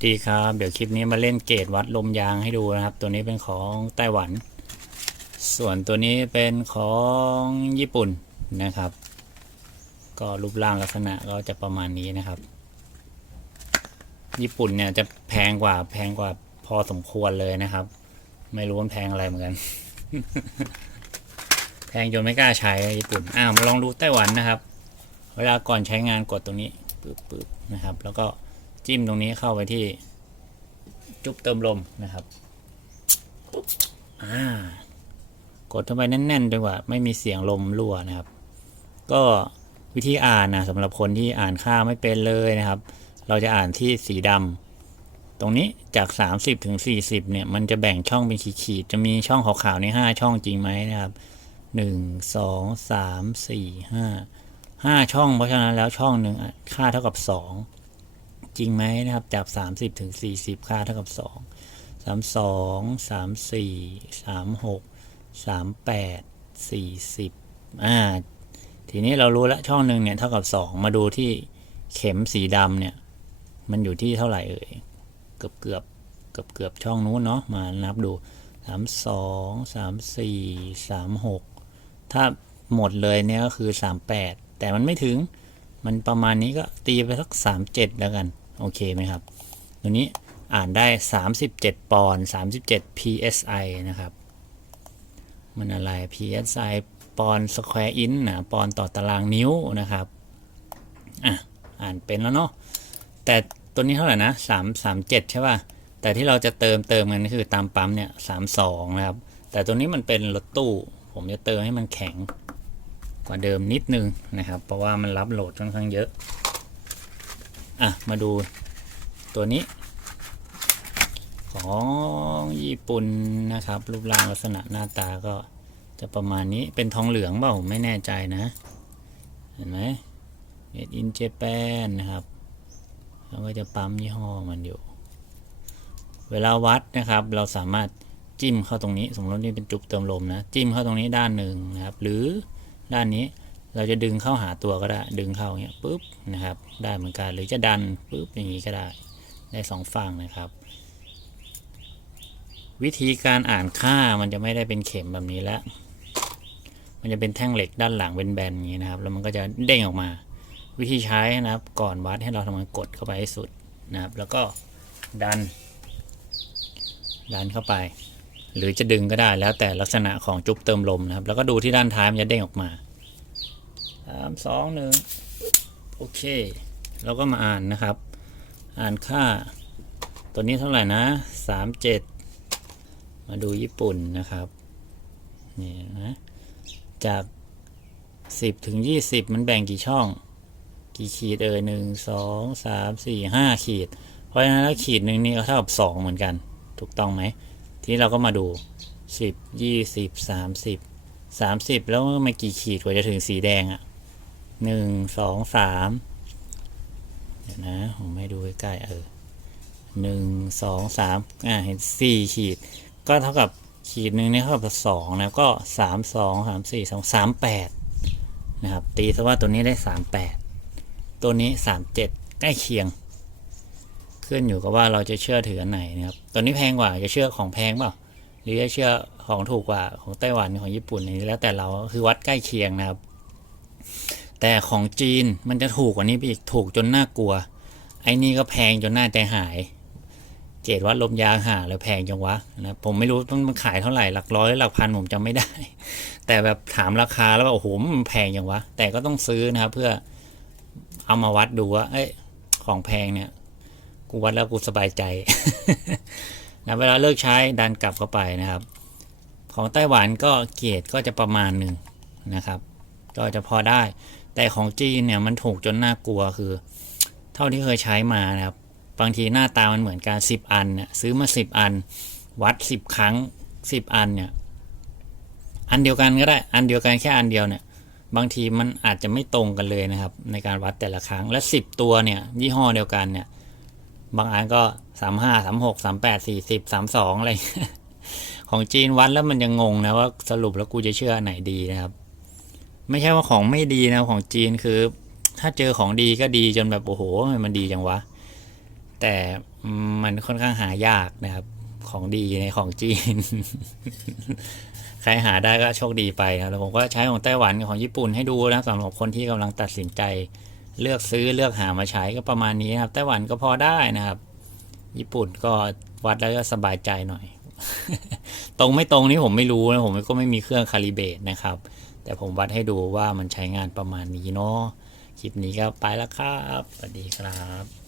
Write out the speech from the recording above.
สดีครับ เดี๋ยวคลิปนี้มาเล่นเกรดวัดลมยางให้ดูนะครับ ตัวนี้เป็นของไต้หวัน ส่วนตัวนี้เป็นของญี่ปุ่นนะครับ ก็รูปร่างลักษณะก็จะประมาณนี้นะครับ ญี่ปุ่นเนี่ยจะแพงกว่าแพงกว่าพอสมควรเลยนะครับ ไม่รู้ว่าแพงอะไรเหมือนกัน แพงจนไม่กล้าใช้ญี่ปุ่นอ้าวมาลองดูไต้หวันนะครับ เวลาก่อนใช้งานกดตรงนี้ปึ๊บปึ๊บนะครับ แล้วก็ จิ้มตรงนี้เข้าไปที่จุ๊บเติมลมนะครับอ่ากดเข้าไปแน่นๆจนกว่า ไม่มีเสียงลมรั่วนะครับ ก็วิธีอ่านนะสำหรับคนที่อ่านค่าไม่เป็นเลยนะครับ เราจะอ่านที่สีดำตรงนี้จาก 30ถึง40เนี่ยมันจะแบ่งช่องเป็นขีดๆจะมีช่องขาวๆใน5ช่องจริงไหมนะครับ 1 2 3 4 5 5 ช่องเพราะฉะนั้นแล้วช่องหนึ่งค่าเท่ากับ 2 จริงไหมนะครับ จาก 30 ถึง 40 ค่าเท่ากับ 2 32 34 36 38 40อ่าทีนี้เรารู้แล้วช่องหนึ่งเนี่ยเท่ากับ 2 มาดูที่เข็มสีดำเนี่ย มันอยู่ที่เท่าไหร่เอ่ยเกือบเกือบเกือบเกือบช่องนู้นเนาะมานับดู 32 34 36 ถ้าหมดเลยเนี่ยก็คือ 38 แต่มันไม่ถึงมันประมาณนี้ก็ตีไปสัก 37 แล้วกัน โอเคไหมครับ ตัวนี้อ่านได้ 37 ปอนด์37 psi นะครับ มันอะไร psi ปอนด์สแควร์อินนะปอนด์ต่อตารางนิ้วนะครับ อะ อ่านเป็นแล้วเนาะ แต่ตัวนี้เท่าไหร่นะ3 37 ใช่ป่ะ แต่ที่เราจะเติมเติมกันก็คือตามปั๊มเนี่ย32 นะครับ แต่ตัวนี้มันเป็นรถตู้ ผมจะเติมให้มันแข็งกว่าเดิมนิดนึงนะครับ เพราะว่ามันรับโหลดค่อนข้างเยอะ อะ มาดูตัวนี้ ของญี่ปุ่นนะครับ รูปร่างลักษณะหน้าตาก็จะประมาณนี้เป็นทองเหลืองเปล่าไม่แน่ใจนะ เห็นไหม Made in Japan นะครับแล้วก็จะปั๊มยี่ห้อมันอยู่ เวลาวัดนะครับ เราสามารถจิ้มเข้าตรงนี้ สมมตินี่เป็นจุกเติมลมนะ จิ้มเข้าตรงนี้ด้านหนึ่งนะครับ หรือด้านนี้ เราจะดึงเข้าหาตัวก็ได้ ดึงเข้าเงี้ยปุ๊บนะครับ ได้เหมือนกันหรือจะดันปุ๊บอย่างนี้ก็ได้ได้สองฝั่งนะครับ วิธีการอ่านค่ามันจะไม่ได้เป็นเข็มแบบนี้แล้วมันจะเป็นแท่งเหล็กด้านหลังเป็นแบนอย่างนี้นะครับ แล้วมันก็จะเด้งออกมา วิธีใช้นะครับ ก่อนวัดให้เราทำการกดเข้าไปให้สุดนะครับ แล้วก็ดัน ดันเข้าไป หรือจะดึงก็ได้แล้วแต่ลักษณะของจุ๊บเติมลมนะครับ แล้วก็ดูที่ด้านท้ายมันจะเด้งออกมา สามสองหนึ่งโอเค เราก็มาอ่านนะครับ อ่านค่า ตัวนี้เท่าไหร่นะสามเจ็ดมาดูญี่ปุ่นนะครับนี่นะจากสิบถึงยี่สิบมันแบ่งกี่ช่อง กี่ขีดเออหนึ่งสองสามสี่ห้าขีด เพราะฉะนั้นแล้วขีดหนึ่งนี่ก็เท่ากับสองเหมือนกัน ถูกต้องไหม ทีนี้เราก็มาดูสิบยี่สิบสามสิบสามสิบแล้วมันกี่ขีดกว่าจะถึงสีแดงอะ่ะ หนึ่งสองสามเดี๋ยวนะ ผมให้ดูใกล้ๆเออหนึ่งสองสามอ่าเห็นสี่ขีด ก็เท่ากับขีดหนึ่งนี่เท่ากับสองนะก็สามสองสามสี่สองสามแปดนะครับ ตีซะว่าตัวนี้ได้สามแปดตัวนี้สามเจ็ดใกล้เคียง ขึ้นอยู่กับว่าเราจะเชื่อถืออันไหนนะครับ ตัวนี้แพงกว่าจะเชื่อของแพงเปล่าหรือจะเชื่อของถูกกว่าของไต้หวันของญี่ปุ่นนี่แล้วแต่เราคือวัดใกล้เคียงนะครับ แต่ของจีนมันจะถูกกว่านี้ไปอีกถูกจนน่ากลัว ไอ้นี่ก็แพงจนน่าใจหายเกรดวัดลมยางหาแล้วแพงจังวะนะผมไม่รู้มันขายเท่าไหร่หลักร้อยหลักพันผมจำไม่ได้ แต่แบบถามราคาแล้วว่าโอ้โหมันแพงจังวะ แต่ก็ต้องซื้อนะครับ เพื่อเอามาวัดดูว่า เอ้ยของแพงเนี่ยกูวัดแล้วกูสบายใจนะเวลาเลิกใช้ดันกลับเข้าไปนะครับ ของไต้หวันก็เกรดก็จะประมาณหนึ่งนะครับ ก็จะพอได้ แต่ของจีนเนี่ยมันถูกจนน่ากลัวคือ เท่าที่เคยใช้มานะครับ บางทีหน้าตามันเหมือนกันสิบอันเนี่ยซื้อมาสิบอัน วัดสิบครั้งสิบอันเนี่ยอันเดียวกันก็ได้อันเดียวกันแค่อันเดียวเนี่ยบางทีมันอาจจะไม่ตรงกันเลยนะครับ ในการวัดแต่ละครั้งและสิบตัวเนี่ยยี่ห้อเดียวกันเนี่ยบางอันก็สามห้าสามหกสามแปดสี่สิบสามสองอะไร ของจีนวัดแล้วมันยังงงนะว่าสรุปแล้วกูจะเชื่ออันไหนดีนะครับ ไม่ใช่ว่าของไม่ดีนะของจีนคือ ถ้าเจอของดีก็ดีจนแบบโอ้โหมันดีจังวะ แต่มันค่อนข้างหายากนะครับ ของดีในของจีน ใครหาได้ก็โชคดีไปนะครับแล้วผมก็ใช้ของไต้หวันกับของญี่ปุ่นให้ดูนะสำหรับคนที่กำลังตัดสินใจ เลือกซื้อเลือกหามาใช้ก็ประมาณนี้นะครับไต้หวันก็พอได้นะครับ ญี่ปุ่นก็วัดแล้วก็สบายใจหน่อย ตรงไม่ตรงนี่ผมไม่รู้นะผมก็ไม่มีเครื่องคาลิเบตนะครับ แต่ผมวัดให้ดูว่ามันใช้งานประมาณนี้เนาะคลิปนี้ก็ไปแล้วครับ สวัสดีครับ